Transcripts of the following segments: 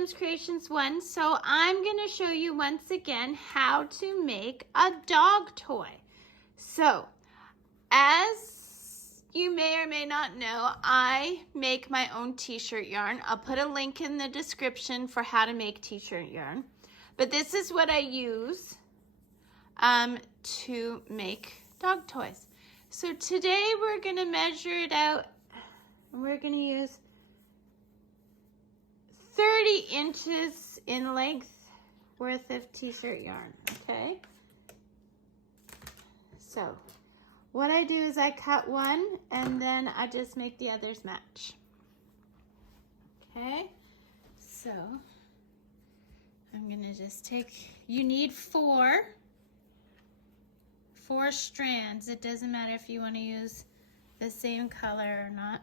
Adams Creations 1. So I'm going to show you once again how to make a dog toy. So as you may or may not know, I make my own t-shirt yarn. I'll put a link in the description for how to make t-shirt yarn. But this is what I use to make dog toys. So today we're going to measure it out. We're going to use 30 inches in length worth of t-shirt yarn, okay? So what I do is I cut one and then I just make the others match. Okay, so I'm gonna just take, you need four strands. It doesn't matter if you want to use the same color or not.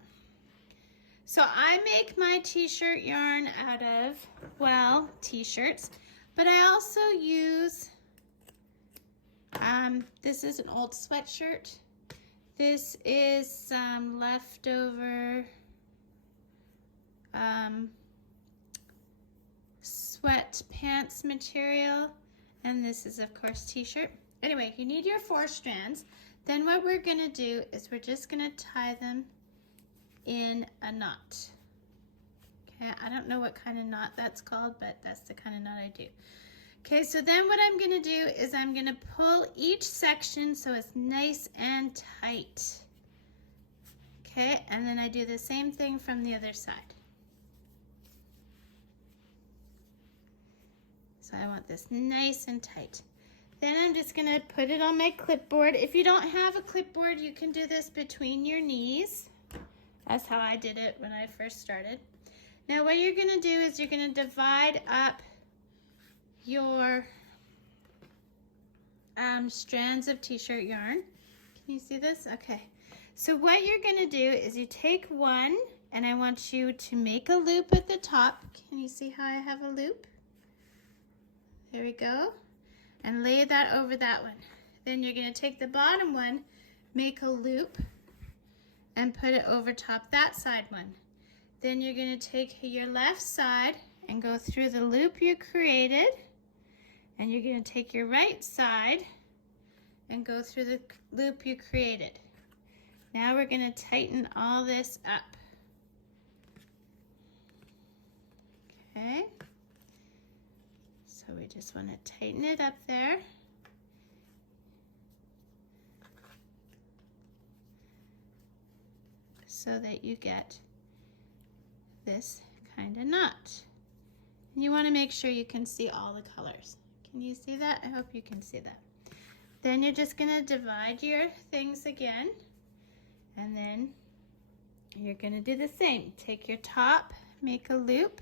So I make my t-shirt yarn out of, well, t-shirts, but I also use, this is an old sweatshirt. This is some leftover sweatpants material, and this is of course t-shirt. Anyway, you need your 4 strands. Then what we're gonna do is we're just gonna tie them in a knot. Okay, I don't know what kind of knot that's called, but that's the kind of knot I do. Okay, so then what I'm gonna do is I'm gonna pull each section so it's nice and tight. Okay, and then I do the same thing from the other side. So I want this nice and tight. Then I'm just gonna put it on my clipboard. If you don't have a clipboard, you can do this between your knees. That's how I did it when I first started. Now what you're gonna do is you're gonna divide up your strands of t-shirt yarn. Can you see this? Okay. So what you're gonna do is you take one, and I want you to make a loop at the top. Can you see how I have a loop? There we go. And lay that over that one. Then you're gonna take the bottom one, make a loop, and put it over top that side one. Then you're gonna take your left side and go through the loop you created, and you're gonna take your right side and go through the loop you created. Now we're gonna tighten all this up. Okay. So we just wanna tighten it up there. So that you get this kind of knot. And you want to make sure you can see all the colors. Can you see that? I hope you can see that. Then you're just going to divide your things again, and then you're going to do the same. Take your top, make a loop,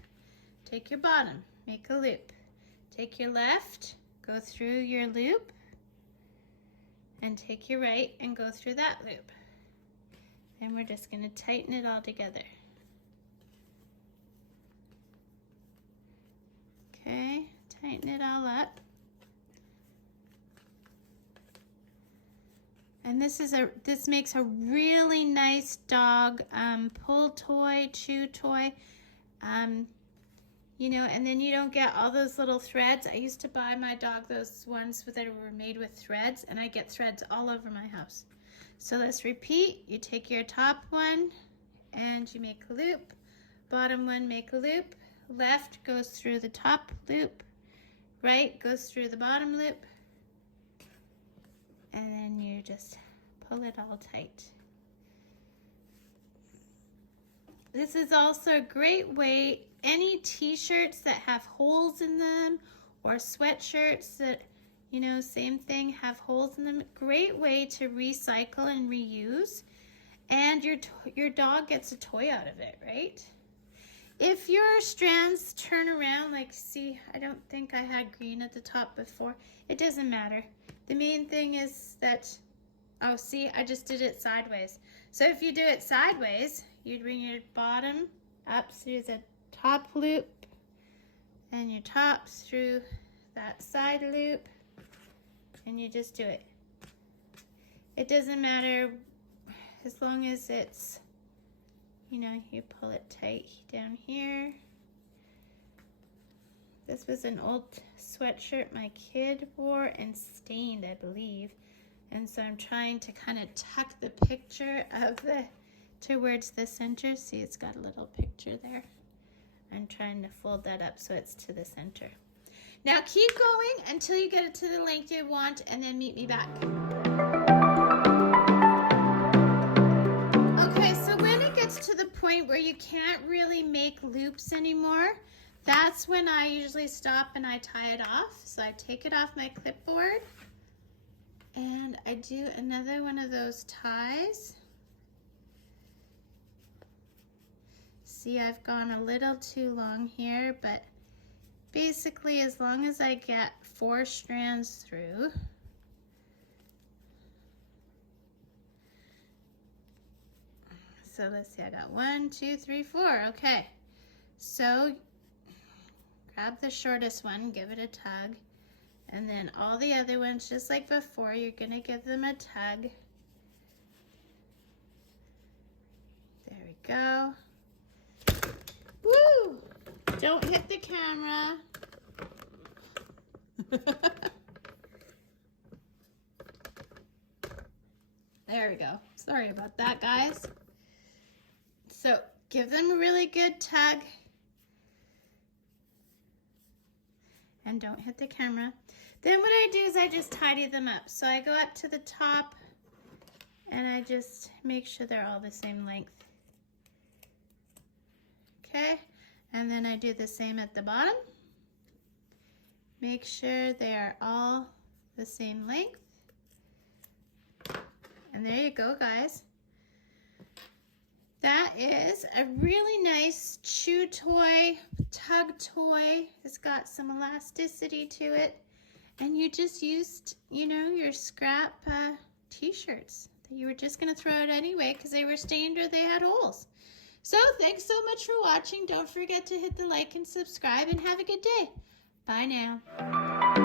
take your bottom, make a loop. Take your left, go through your loop, and take your right and go through that loop. Then we're just going to tighten it all together. Okay, tighten it all up. And this makes a really nice dog pull toy, chew toy. You know, and then you don't get all those little threads. I used to buy my dog those ones that were made with threads, and I get threads all over my house. So let's repeat. You take your top one and you make a loop. Bottom one, make a loop. Left goes through the top loop. Right goes through the bottom loop. And then you just pull it all tight. This is also a great way, any t-shirts that have holes in them, or sweatshirts that, you know, same thing, have holes in them. Great way to recycle and reuse. And your dog gets a toy out of it, right? If your strands turn around, like, see, I don't think I had green at the top before. It doesn't matter. The main thing is that, oh, see, I just did it sideways. So if you do it sideways, you'd bring your bottom up through the top loop, and your top through that side loop, and you just do it. It doesn't matter, as long as it's, you know, you pull it tight down here, This was an old sweatshirt my kid wore and stained, I believe. And so I'm trying to kind of tuck the picture of towards the center. See, it's got a little picture there. I'm trying to fold that up so it's to the center. Now keep going until you get it to the length you want, and then meet me back. Okay, so when it gets to the point where you can't really make loops anymore, that's when I usually stop and I tie it off. So I take it off my clipboard and I do another one of those ties. See, I've gone a little too long here, but basically as long as I get 4 strands through, so let's see, I got 1, 2, 3, 4. Okay, so grab the shortest one, give it a tug, and then all the other ones, just like before, you're gonna give them a tug. There we go. Woo! Don't hit the camera. There we go. Sorry about that, guys. So give them a really good tug. And don't hit the camera. Then what I do is I just tidy them up. So I go up to the top and I just make sure they're all the same length. Okay, and then I do the same at the bottom. Make sure they are all the same length. And there you go, guys. That is a really nice chew toy, tug toy. It's got some elasticity to it. And you just used, you know, your scrap t-shirts that you were just gonna throw out anyway because they were stained or they had holes. So thanks so much for watching. Don't forget to hit the like and subscribe and have a good day. Bye now.